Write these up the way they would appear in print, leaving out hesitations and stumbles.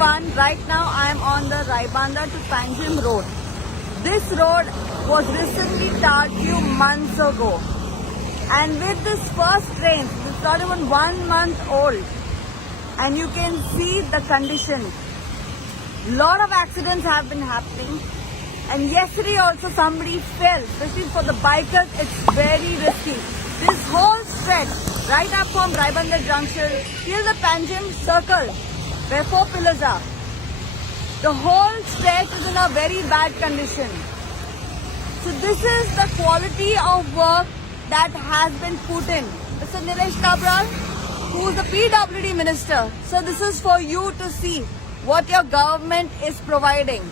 everyone. Right now I am on the Ribandar to Panjim road. This road was recently tarred few months ago. And with this first rain, it's not even 1 month old. And you can see the condition. Lot of accidents have been happening. And yesterday also somebody fell. Especially for the bikers, it's very risky. This whole stretch, right up from Ribandar Junction till the Panjim circle, where 4 pillars are. The whole stretch is in a very bad condition. So this is the quality of work that has been put in. Mr. Nilesh Kabral, who is the PWD minister. So this is for you to see what your government is providing.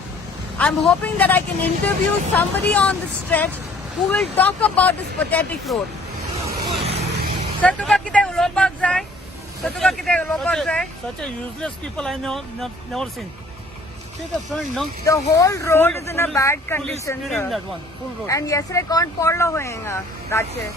I'm hoping that I can interview somebody on the stretch who will talk about this pathetic road. Sir, तुका किती उलोवपाक जाय? Sir, तुका किती उलोवपाक जाय? Such a useless people I never seen. See the front, no? The whole road is in a bad condition, sir. That one, full road. And yesterday कौन पड़लो होएगा राचे?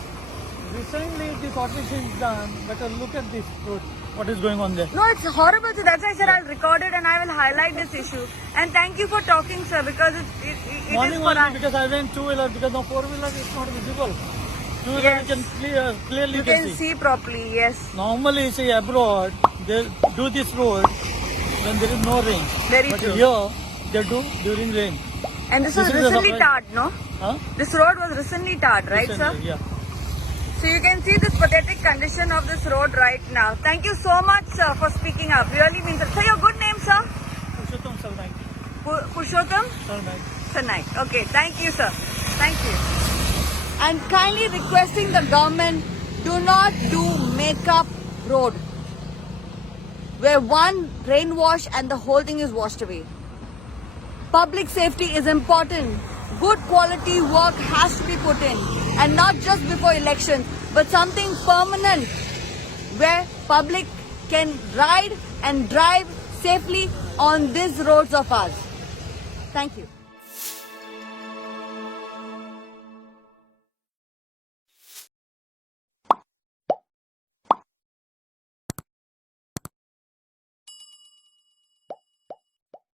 Recently this automation is done, but look at this road. What is going on there? No, it's horrible. So that's why I said I'll record it and I will highlight this issue. And thank you for talking, sir, because it Morning is for only us. because I went two-wheeler, because no four-wheeler is not visible. Two-wheeler Yes. you can clearly You can see properly, yes. Normally, say abroad, they do this road when there is no rain. Very but true. here, they do during rain. And this was This is a recently surprise. tarred, no? Huh? This road was recently tarred, right, sir? Recently, yeah. So you can see this pathetic condition of this road right now. Thank you so much, sir, for speaking up. Really means it. Sir, your good name, sir? Pushottam Sarnaik. Purushottam Sarnaik. Tonight. Okay, thank you, sir. Thank you. And kindly requesting the government, do not do makeup road where one rain wash and the whole thing is washed away. Public safety is important. Good quality work has to be put in, and not just before elections, but something permanent where public can ride and drive safely on these roads of ours. Thank you.